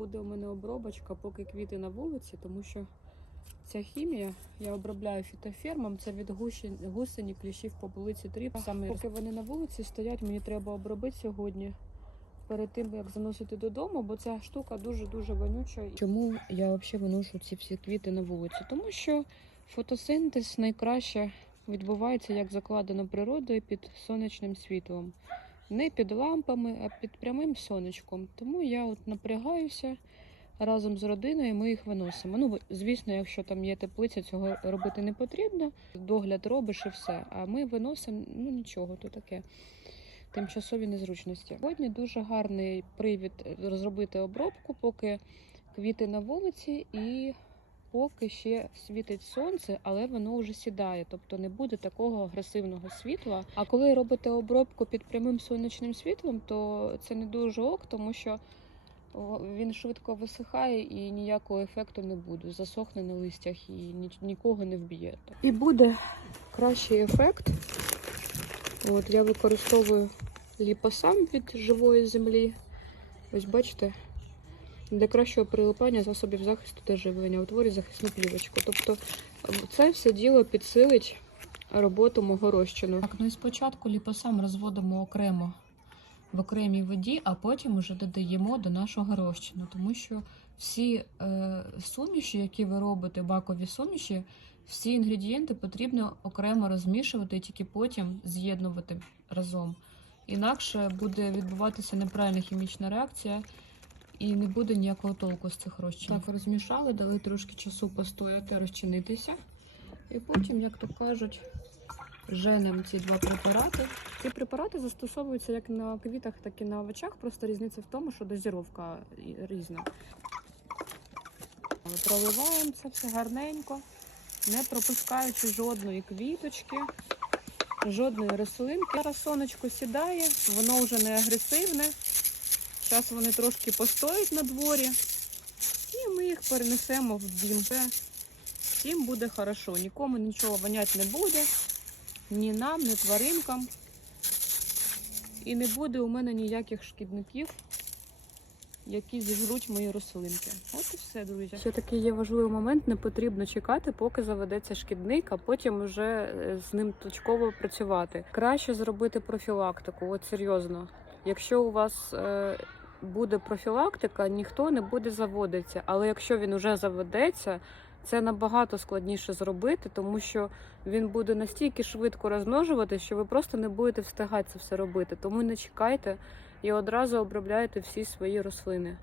Буде у мене обробочка, поки квіти на вулиці, тому що ця хімія я обробляю фітофермом. Це від гусені кліщів по вулиці 3. Саме поки вони на вулиці стоять, мені треба обробити сьогодні. Перед тим як заносити додому, бо ця штука дуже дуже вонюча. Чому я взагалі виношу ці всі квіти на вулиці? Тому що фотосинтез найкраще відбувається як закладено природою під сонячним світлом. Не під лампами, а під прямим сонечком. Тому я от напрягаюся разом з родиною, ми їх виносимо. Ну, звісно, якщо там є теплиця, цього робити не потрібно. Догляд робиш і все. А ми виносимо, ну нічого, то таке. Тимчасові незручності. Сьогодні дуже гарний привід розробити обробку, поки квіти на вулиці і поки ще світить сонце, але воно вже сідає, тобто не буде такого агресивного світла. А коли робите обробку під прямим сонячним світлом, то це не дуже ок, тому що він швидко висихає і ніякого ефекту не буде. Засохне на листях і нікого не вб'є. І буде кращий ефект. От я використовую ліпосам від живої землі. Ось бачите, для кращого прилипання засобів захисту та живлення утворює захисну плівочку. Тобто це все діло підсилить роботу мого розчину. Так, ну і спочатку ліпосам розводимо окремо в окремій воді, а потім вже додаємо до нашого розчину, тому що всі е, суміші, які ви робите, бакові суміші, всі інгредієнти потрібно окремо розмішувати і тільки потім з'єднувати разом. Інакше буде відбуватися неправильна хімічна реакція і не буде ніякого толку з цих розчинів. Так, розмішали, дали трошки часу постояти, розчинитися. І потім, як то кажуть, женемо ці два препарати. Ці препарати застосовуються як на квітах, так і на овочах. Просто різниця в тому, що дозіровка різна. Проливаємо це все гарненько, не пропускаючи жодної квіточки, жодної рослинки. Зараз сонечко сідає, воно вже не агресивне. Зараз вони трошки постоять на дворі, і ми їх перенесемо в дім. Всім буде хорошо, нікому нічого вонять не буде, ні нам, ні тваринкам. І не буде у мене ніяких шкідників, які зіжруть мої рослинки. От і все, друзі. Ще такий є важливий момент: не потрібно чекати, поки заведеться шкідник, а потім вже е, з ним точково працювати. Краще зробити профілактику, от серйозно. Якщо у вас е, буде профілактика, ніхто не буде заводитися. Але якщо він вже заведеться, це набагато складніше зробити, тому що він буде настільки швидко розмножувати, що ви просто не будете встигати це все робити. Тому не чекайте і одразу обробляйте всі свої рослини.